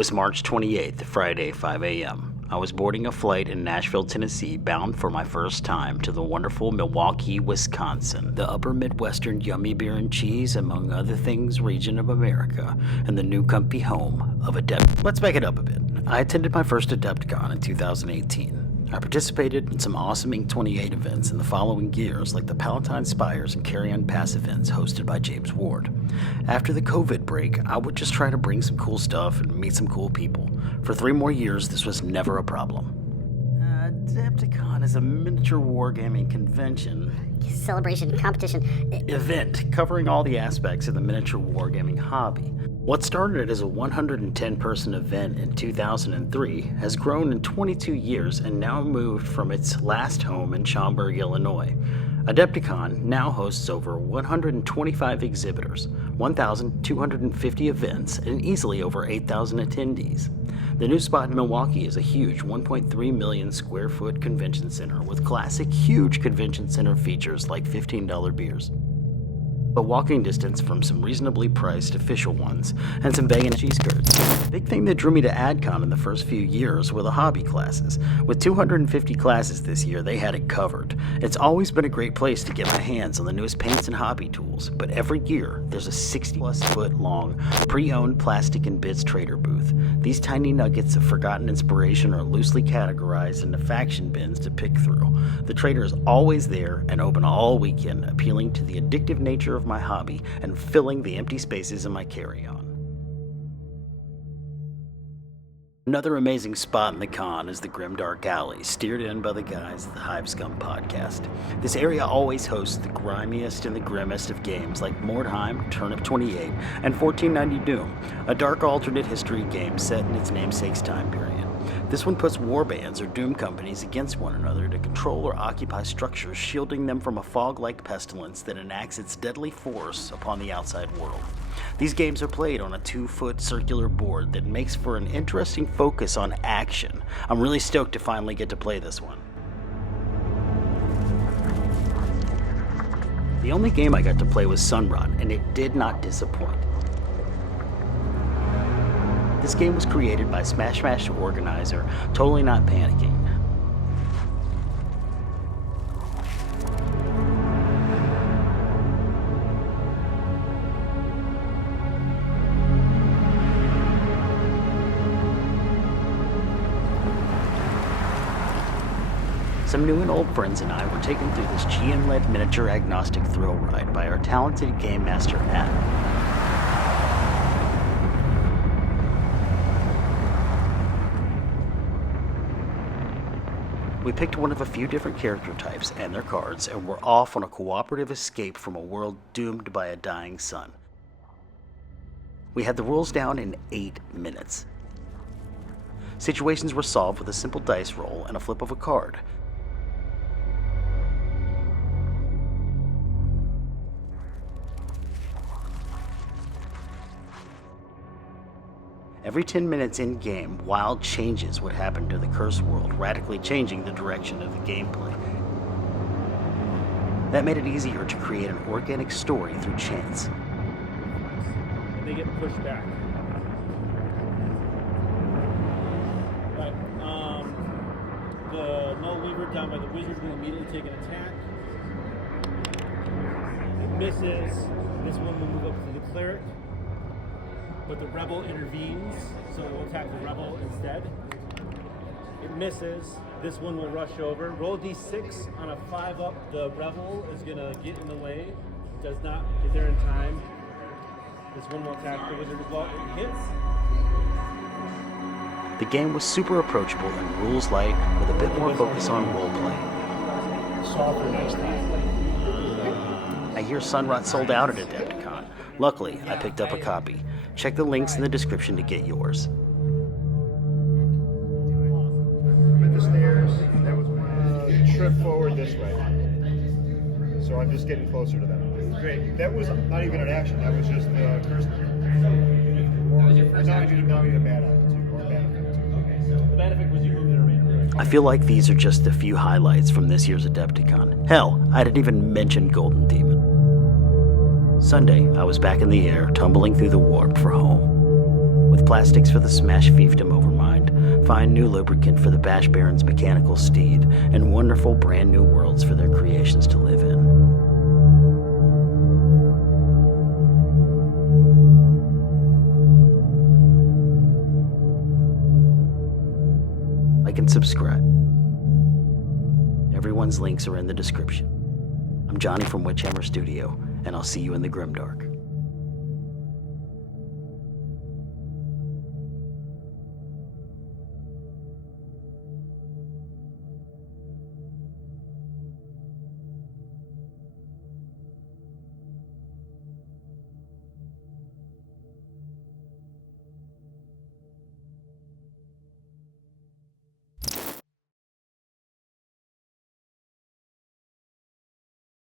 was March 28th, Friday, 5 a.m. I was boarding a flight in Nashville, Tennessee, bound for my first time to the wonderful Milwaukee, Wisconsin, the upper Midwestern yummy beer and cheese, among other things, region of America, and the new comfy home of Adepticon. Let's back it up a bit. I attended my first Adepticon in 2018. I participated in some awesome Inc. 28 events in the following years, like the Palatine Spires and Carrion Pass events hosted by James Ward. After the COVID break, I would just try to bring some cool stuff and meet some cool people. For 3 more years, this was never a problem. Adepticon is a miniature wargaming convention, celebration, competition, event covering all the aspects of the miniature wargaming hobby. What started as a 110-person event in 2003 has grown in 22 years and now moved from its last home in Schaumburg, Illinois. Adepticon now hosts over 125 exhibitors, 1,250 events, and easily over 8,000 attendees. The new spot in Milwaukee is a huge 1.3 million square foot convention center with classic huge convention center features like $15 beers, but walking distance from some reasonably priced official ones, and some banging cheese curds. The big thing that drew me to AdCon in the first few years were the hobby classes. With 250 classes this year, they had it covered. It's always been a great place to get my hands on the newest paints and hobby tools, but every year, there's a 60-plus foot long, pre-owned plastic and bits trader booth. These tiny nuggets of forgotten inspiration are loosely categorized into faction bins to pick through. The trader is always there and open all weekend, appealing to the addictive nature of my hobby and filling the empty spaces in my carry-on. Another amazing spot in the con is the Grimdark Alley, steered in by the guys at the Hive Scum podcast. This area always hosts the grimiest and the grimmest of games like Mordheim, Turnip 28, and 1490 Doom, a dark alternate history game set in its namesake's time period. This one puts warbands or doom companies against one another to control or occupy structures, shielding them from a fog-like pestilence that enacts its deadly force upon the outside world. These games are played on a 2-foot circular board that makes for an interesting focus on action. I'm really stoked to finally get to play this one. The only game I got to play was Sunrot, and it did not disappoint. This game was created by Smash Smash organizer Totally Not Panicking. Some new and old friends and I were taken through this GM-led miniature agnostic thrill ride by our talented game master Adam. We picked one of a few different character types and their cards, and were off on a cooperative escape from a world doomed by a dying sun. We had the rules down in 8 minutes. Situations were solved with a simple dice roll and a flip of a card. Every 10 minutes in-game, wild changes would happen to the Curse World, radically changing the direction of the gameplay. That made it easier to create an organic story through chance. And they get pushed back. Right. The Null Weaver down by the wizard will immediately take an attack. It misses. This one will move up to the cleric. But the rebel intervenes, so it will attack the rebel instead. It misses. This one will rush over. Roll a d6 on a 5-up. The rebel is going to get in the way. Does not get there in time. This one will attack the wizard as well. It hits. The game was super approachable and rules light, with a bit more focus on roleplay. Softer next time. I hear Sunrot sold out at Adepticon. Luckily, I picked up a copy. Check the links in the description to get yours. I'm at the stairs. That was my trip forward this way. So I'm just getting closer to them. Great. That was not even an action. That was just the curse. Now you need a bad effect too, or a bad effect too. The bad effect was you moved it around. I feel like these are just a few highlights from this year's Adepticon. Hell, I didn't even mention Golden Demon. Sunday, I was back in the air, tumbling through the warp for home. With plastics for the smash fiefdom overmind, find new lubricant for the Bash Baron's mechanical steed, and wonderful brand new worlds for their creations to live in. Like and subscribe. Everyone's links are in the description. I'm Jonny from Witchhammer Studio, and I'll see you in the Grimdark.